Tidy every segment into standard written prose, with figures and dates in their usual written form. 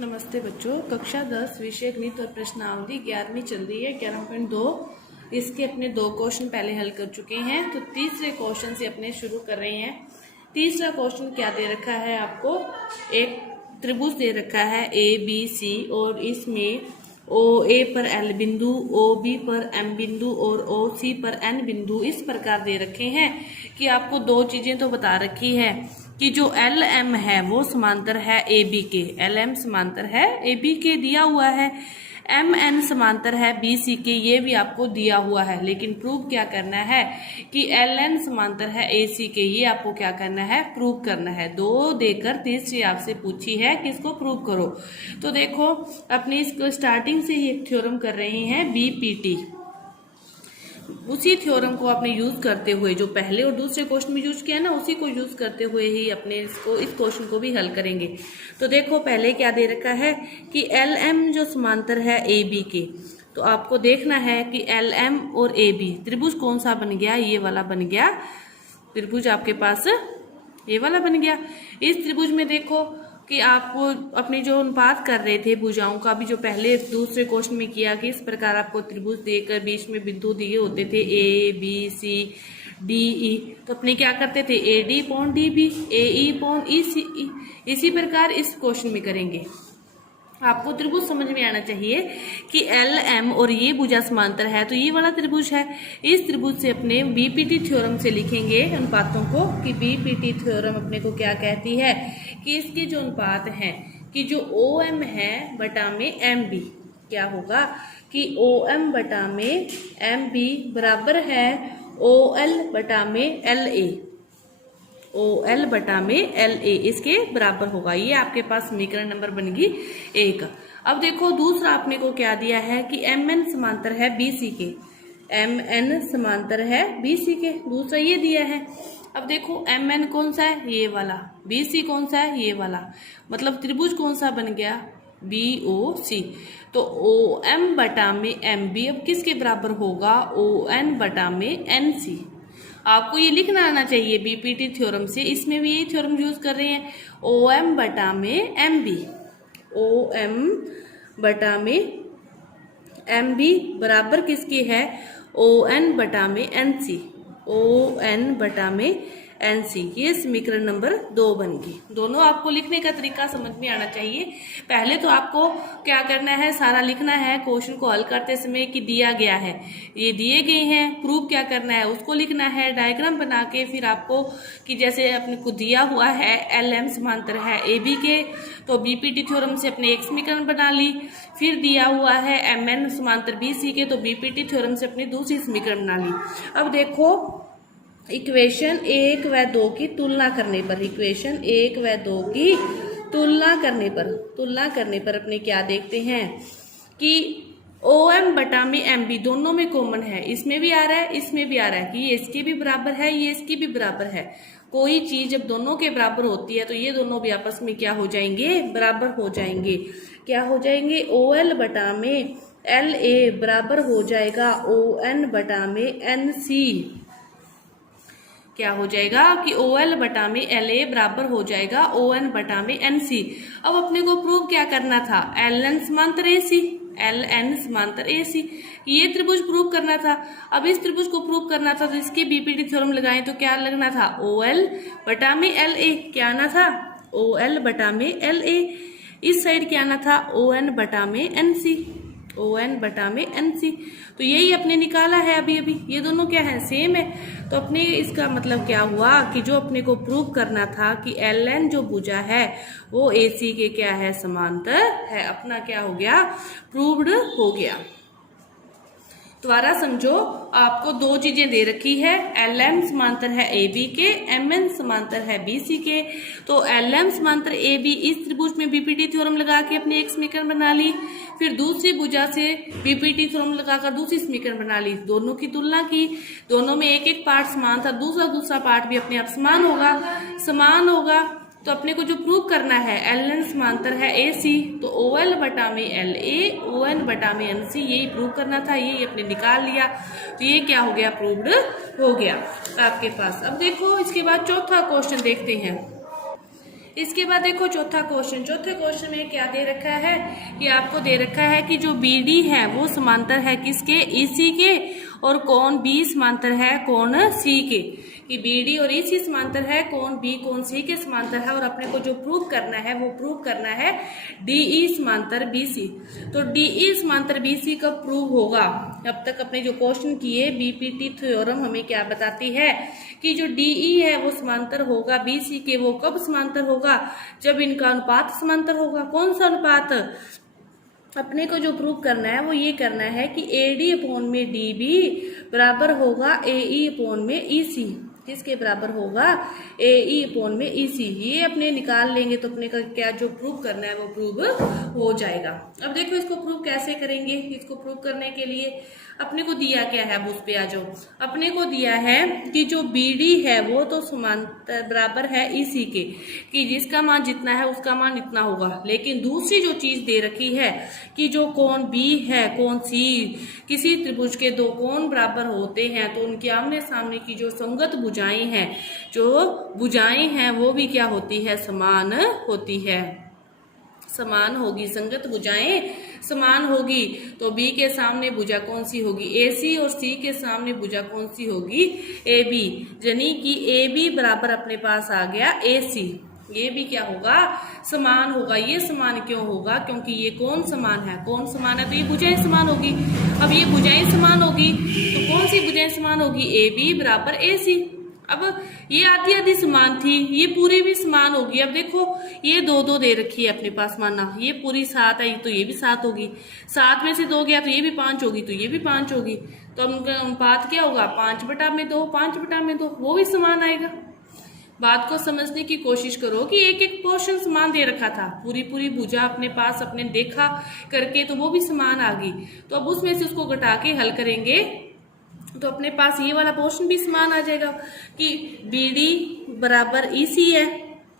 नमस्ते बच्चों, कक्षा 10 विषय गणित और प्रश्नावली 11वीं चल रही है। 11.2 इसके अपने 2 क्वेश्चन पहले हल कर चुके हैं, तो तीसरे क्वेश्चन से अपने शुरू कर रहे हैं। तीसरा क्वेश्चन क्या दे रखा है आपको? एक त्रिभुज दे रखा है ABC और इसमें OA पर L बिंदु, OB पर M बिंदु और OC पर N बिंदु इस प्रकार दे रखे हैं कि आपको 2 चीजें तो बता रखी है कि जो LM है वो समांतर है AB के, LM समांतर है AB के दिया हुआ है, MN समांतर है BC के, ये भी आपको दिया हुआ है। लेकिन प्रूव क्या करना है कि LN समांतर है AC के, ये आपको क्या करना है? प्रूव करना है। 2 देकर तीसरी आपसे पूछी है कि इसको प्रूव करो। तो देखो, अपनी इसको स्टार्टिंग से ही एक थ्योरम कर रहे हैं BPT। उसी थ्योरम को आपने यूज करते हुए, जो पहले और दूसरे क्वेश्चन में यूज किया ना, उसी को यूज करते हुए ही अपने इस क्वेश्चन को भी हल करेंगे। तो देखो, पहले क्या दे रखा है कि LM जो समांतर है AB के, तो आपको देखना है कि LM और AB त्रिभुज कौन सा बन गया? ये वाला बन गया त्रिभुज, आपके पास ये वाला बन गया। इस त्रिभुज में देखो कि आपको अपनी जो अनुपात कर रहे थे भुजाओं का भी, जो पहले दूसरे क्वेश्चन में किया कि इस प्रकार आपको त्रिभुज देकर बीच में बिंदु दिए होते थे ABC DE, तो अपने क्या करते थे? AD upon DB, AE upon EC। इसी प्रकार इस क्वेश्चन में करेंगे। आपको त्रिभुज समझ में आना चाहिए कि LM और ये भुजा समांतर है, तो ये वाला त्रिभुज है। इस त्रिभुज से अपने BPT थ्योरम से लिखेंगे अनुपातों को कि BPT थ्योरम अपने को क्या कहती है कि इसके जो अनुपात हैं कि जो OM है बटा में MB, क्या होगा कि OM बटा में MB बराबर है OL बटा में LA, OL बटा में LA इसके बराबर होगा। ये आपके पास समीकरण नंबर बन गई 1। अब देखो, दूसरा आपने को क्या दिया है कि MN समांतर है BC के, MN समांतर है BC के, दूसरा ये दिया है। अब देखो, MN कौन सा है? ये वाला। BC कौन सा है? ये वाला। मतलब त्रिभुज कौन सा बन गया? BOC। तो OM बटा में MB अब किसके बराबर होगा? ON बटा में NC। आपको ये लिखना आना चाहिए BPT थ्योरम से, इसमें भी यही थ्योरम यूज कर रहे हैं। OM बटा में MB, OM बटा में MB बराबर किसके है? ON बटा में NC, ON बटा में NC। ये समीकरण नंबर 2 बन गई। दोनों आपको लिखने का तरीका समझ में आना चाहिए। पहले तो आपको क्या करना है? सारा लिखना है क्वेश्चन को हल करते समय कि दिया गया है, ये दिए गए हैं, प्रूव क्या करना है उसको लिखना है, डायग्राम बना के। फिर आपको कि जैसे अपने को दिया हुआ है LM समांतर है AB के, तो BPT थ्योरम से अपने एक समीकरण बना ली। फिर दिया हुआ है MN समांतर BC के, तो BPT थ्योरम से अपनी दूसरी समीकरण बना ली। अब देखो, इक्वेशन 1 व 2 की तुलना करने पर, इक्वेशन 1 व 2 की तुलना करने पर अपने क्या देखते हैं कि OM बटा में MB दोनों में कॉमन है। इसमें भी आ रहा है, इसमें भी आ रहा है कि ये इसके भी बराबर है, ये इसकी भी बराबर है। कोई चीज जब दोनों के बराबर होती है तो ये दोनों भी आपस में क्या हो जाएंगे? बराबर हो जाएंगे। क्या हो जाएंगे? OL बटा में LA बराबर हो जाएगा ON बटा में NC। क्या हो जाएगा कि OL बटा में LA बराबर हो जाएगा ON बटा में NC। अब अपने को प्रूव क्या करना था? LN समांतर AC, LN समांतर AC, ये त्रिभुज प्रूव करना था। अब इस त्रिभुज को प्रूव करना था तो इसके BPT थ्योरम लगाएं तो क्या लगना था? OL बटा में LA। क्या आना था? OL बटा में LA। इस साइड क्या आना था? ON बटा में NC, ON बटा में NC। तो यही अपने निकाला है अभी। ये दोनों क्या है? सेम है। तो अपने इसका मतलब क्या हुआ कि जो अपने को प्रूव करना था कि LN जो भुजा है वो AC के क्या है? समांतर है। अपना क्या हो गया? प्रूव्ड हो गया। दोबारा समझो, आपको 2 चीजें दे रखी है। LM समांतर है AB के, MN समांतर है BC के। तो LM समांतर AB इस त्रिभुज में BPT थ्योरम लगा के अपनी एक समीकरण बना ली। फिर दूसरी भुजा से BPT थ्योरम लगाकर दूसरी समीकरण बना ली। दोनों की तुलना की, दोनों में एक एक पार्ट समान था, दूसरा पार्ट भी अपने आप समान होगा। तो अपने को जो प्रूव करना है LN समांतर है AC, तो OL बटा में LA, ON बटा में NC, यही प्रूव करना था। यही अपने निकाल लिया। तो ये क्या हो गया? प्रूव्ड हो गया आपके पास। अब देखो, इसके बाद चौथा क्वेश्चन देखते हैं। इसके बाद देखो चौथा क्वेश्चन। चौथे क्वेश्चन में क्या दे रखा है कि आपको दे रखा है कि जो BD है वो समांतर है किसके, EC के, और कोण B समांतर है कोण C के। कि BD और EC समांतर है, कोण B कोण C के समांतर है, और अपने को जो प्रूव करना है वो प्रूव करना है DE समांतर BC। तो DE समांतर BC कब प्रूव होगा? अब तक अपने जो क्वेश्चन किए BPT थ्योरम हमें क्या बताती है कि जो DE है वो समांतर होगा BC के। वो कब समांतर होगा? जब इनका अनुपात समांतर होगा। कौन सा अनुपात? अपने को जो प्रूव करना है वो ये करना है कि AD अपॉन में DB बराबर होगा AE अपॉन में EC। किसके बराबर होगा? AE अपॉन में EC। ये अपने निकाल लेंगे तो अपने का क्या जो प्रूव करना है वो प्रूव हो जाएगा। अब देखो इसको प्रूव कैसे करेंगे। इसको प्रूव करने के लिए अपने को दिया क्या है, अब उस पे आ जाओ। अपने को दिया है कि जो BD है वो तो समांतर बराबर है EC के, कि जिसका मान जितना है उसका मान इतना होगा। लेकिन दूसरी जो चीज दे रखी है कि जो कोण B है कोण C, किसी त्रिभुज के दो कोण बराबर होते हैं तो उनके आमने सामने की जो संगत भुजाएं हैं, जो भुजाएं हैं वो भी क्या होती है, समान होती है। समान होगी, संगत भुजाएं समान होगी। तो B के सामने भुजा कौन सी होगी? AC, और C के सामने भुजा कौन सी होगी? AB। यानी कि AB बराबर अपने पास आ गया AC। ये भी क्या होगा? समान होगा। ये समान क्यों होगा? क्योंकि ये कौन समान है, कौन समान है तो ये भुजाएं समान होगी। अब ये भुजाएं समान होगी तो कौन सी भुजाएं समान होगी? AB बराबर AC। अब ये आधी आधी समान थी, ये पूरी भी समान होगी। अब देखो ये दो दो दे रखी है अपने पास, माना ये पूरी 7 आई तो ये भी 7 होगी, 7 में से 2 गया तो ये भी 5 होगी, तो ये भी 5 होगी। तो उनका अनुपात क्या होगा? 5/2, 5/2, वो भी समान आएगा। बात को समझने की कोशिश करो कि एक एक पोर्शन समान दे रखा था, पूरी पूरी भुजा अपने पास अपने देखा करके तो वो भी समान आ गई। तो अब उसमें से उसको घटा के हल करेंगे तो अपने पास ये वाला पोर्शन भी समान आ जाएगा कि BD बराबर EC है,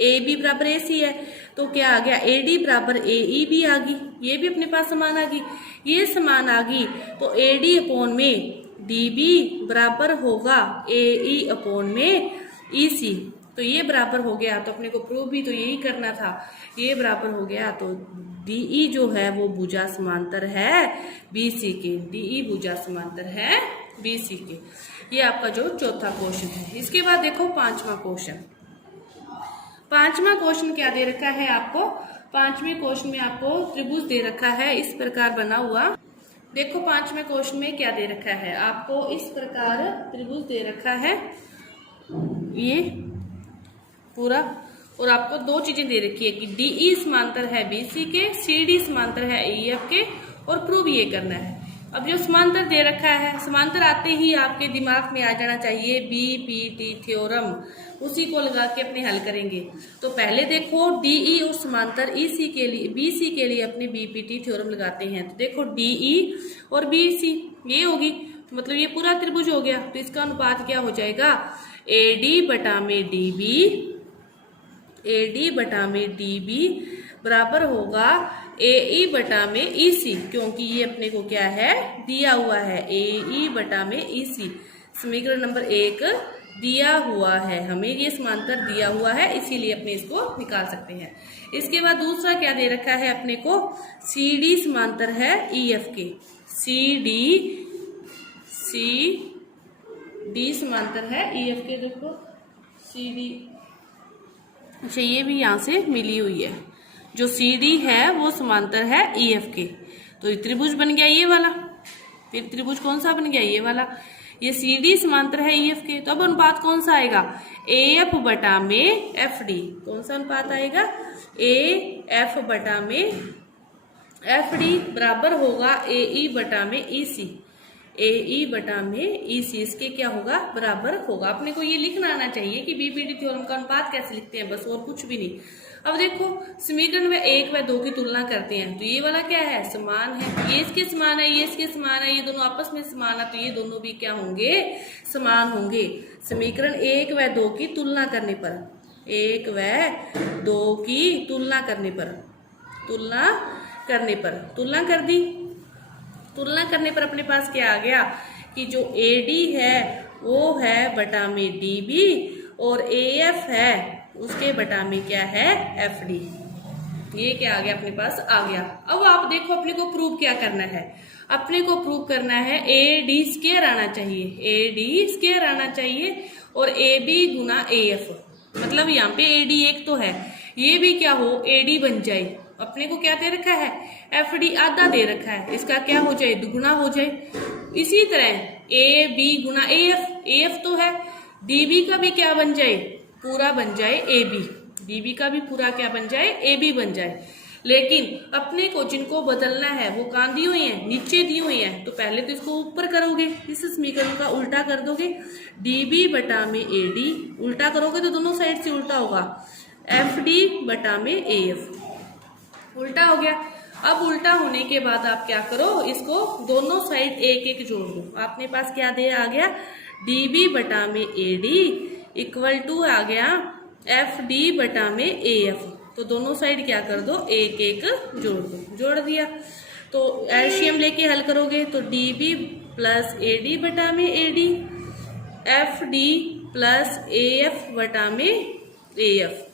AB बराबर AC है, तो क्या आ गया? AD बराबर AE भी आ गई, ये भी अपने पास समान आ गई। ये समान आ गई तो AD अपॉन में DB बराबर होगा AE अपॉन में EC। तो ये बराबर हो गया, तो अपने को प्रूव भी तो यही करना था। ये बराबर हो गया तो DE जो है वो भुजा समांतर है BC के। DE भुजा समांतर है BC के। ये आपका जो चौथा क्वेश्चन है। इसके बाद देखो पांचवा क्वेश्चन। पांचवा क्वेश्चन क्या दे रखा है आपको? पांचवें क्वेश्चन में आपको त्रिभुज दे रखा है इस प्रकार बना हुआ। देखो पांचवें क्वेश्चन में क्या दे रखा है आपको? इस प्रकार त्रिभुज दे रखा है ये पूरा, और आपको दो चीजें दे रखी है कि DE समांतर है BC के, CD समांतर है EF के, और प्रूव ये करना है। अब जो समांतर दे रखा है, समांतर आते ही आपके दिमाग में आ जाना चाहिए BPT थ्योरम, उसी को लगा के अपने हल करेंगे। तो पहले देखो DE और समांतर EC के लिए BC के लिए अपने BPT थ्योरम लगाते हैं। तो देखो DE और BC ये होगी, तो मतलब ये पूरा त्रिभुज हो गया। तो इसका अनुपात क्या हो जाएगा? AD बटा में DB, AD बटा में DB बराबर होगा AE बटा में EC, क्योंकि ये अपने को क्या है? दिया हुआ है AE बटा में EC। समीकरण नंबर 1 दिया हुआ है, हमें ये समांतर दिया हुआ है, इसीलिए अपने इसको निकाल सकते हैं। इसके बाद दूसरा क्या दे रखा है अपने को? CD समांतर है EF के। CD समांतर है EF के। देखो CD, अच्छा ये भी यहाँ से मिली हुई है, जो CD है वो समांतर है EF के। तो त्रिभुज बन गया ये वाला। फिर त्रिभुज कौन सा बन गया? ये वाला। ये CD समांतर है EF के, तो अब अनुपात कौन सा आएगा? AF बटा में FD। कौन सा अनुपात आएगा? AF बटा में FD बराबर होगा AE बटा में EC। AE बटा में EC, इसके क्या होगा? बराबर होगा। अपने को ये लिखना आना चाहिए कि BPT थ्योरम का अनुपात कैसे लिखते हैं, बस, और कुछ भी नहीं। अब देखो समीकरण में 1 व 2 की तुलना करते हैं तो ये वाला क्या है? समान है। ये इसके समान है, ये इसके समान है, ये दोनों आपस में समान है, तो ये दोनों भी क्या होंगे? समान होंगे। समीकरण 1 व 2 की तुलना करने पर, 1 व 2 की तुलना करने पर, तुलना कर दी। तुलना करने पर अपने पास क्या आ गया कि जो AD है वो है बटा में DB, और AF है उसके बटा में क्या है एफ डी। ये क्या आ गया अपने पास आ गया। अब आप देखो अपने को प्रूव क्या करना है। अपने को प्रूव करना है ए डी स्क्वायर आना चाहिए, ए डी स्क्वायर आना चाहिए और ए बी गुना ए एफ। मतलब यहाँ पे ए डी एक तो है, ये भी क्या हो ए डी बन जाए। अपने को क्या दे रखा है एफ डी आधा दे रखा है, इसका क्या हो जाए दुगुना हो जाए। इसी तरह ए बी गुना ए एफ तो है, डी बी का भी क्या बन जाए पूरा बन जाए ए बी, डी बी का भी पूरा क्या बन जाए ए बी बन जाए। लेकिन अपने को जिनको बदलना है वो कहाँ दी हुई है नीचे दी हुई है, तो पहले तो इसको ऊपर करोगे, इस समीकरण का उल्टा कर दोगे, डी बी बटा में ए डी, उल्टा करोगे तो दोनों साइड से उल्टा होगा, एफ डी बटा में ए एफ, उल्टा हो गया। अब उल्टा होने के बाद आप क्या करो, इसको दोनों साइड एक एक जोड़ दो। आपने पास क्या दे आ गया डी बी बटा में ए डी इक्वल टू आ गया एफ डी बटा में ए एफ। तो दोनों साइड क्या कर दो एक एक जोड़ दो, जोड़ दिया। तो एलसीएम लेके हल करोगे तो d b plus a d बटा में a d, f d plus a f बटा में ए एफ,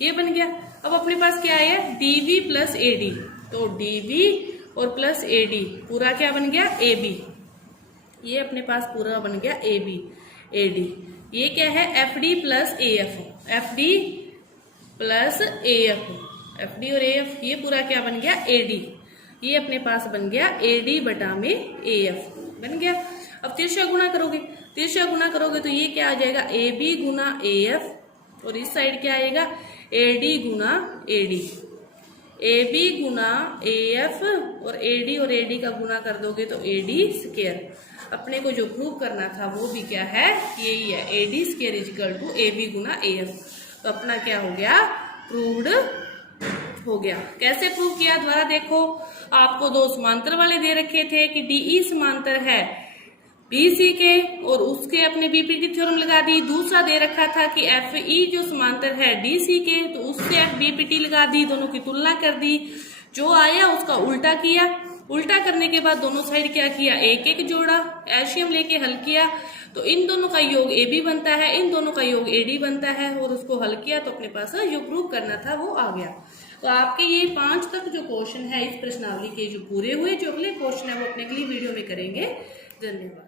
ये बन गया। अब अपने पास क्या है d b plus a d, तो डी बी और प्लस ए डी पूरा क्या बन गया ए बी, ये अपने पास पूरा बन गया ए बी ए डी। ये क्या है F d plus a F, F d plus a F, F D और ए एफ, ये पूरा क्या बन गया ए डी, ये अपने पास बन गया ए डी बटा में ए एफ बन गया। अब तिरछा गुना करोगे, तिरछा गुना करोगे तो ये क्या आ जाएगा ए बी गुना ए एफ और इस साइड क्या आएगा ए डी गुना ए डी, ए बी गुना ए एफ और ए डी का गुना कर दोगे तो ए डी स्क्वायर। अपने को जो प्रूव करना था वो भी क्या है यही है, a d square equal to a b गुना ए एफ। तो अपना क्या हो गया प्रूव्ड हो गया। कैसे प्रूव किया दोबारा देखो, आपको दो समांतर वाले दे रखे थे कि डीई समांतर है बीसी के और उसके अपने बीपीटी थ्योरम लगा दी। दूसरा दे रखा था कि एफ ई जो समांतर है डीसी के, तो उससे एफ बीपीटी लगा दी, दोनों की तुलना कर दी, जो आया उसका उल्टा किया। उल्टा करने के बाद दोनों साइड क्या किया एक एक जोड़ा, एलसीएम लेके हल किया, तो इन दोनों का योग ए बी बनता है, इन दोनों का योग ए डी बनता है और उसको हल किया तो अपने पास जो प्रूव करना था वो आ गया। तो आपके ये 5 तक जो क्वेश्चन है इस प्रश्नावली के जो पूरे हुए, जो अगले क्वेश्चन है वो अपने अगली वीडियो में करेंगे। धन्यवाद।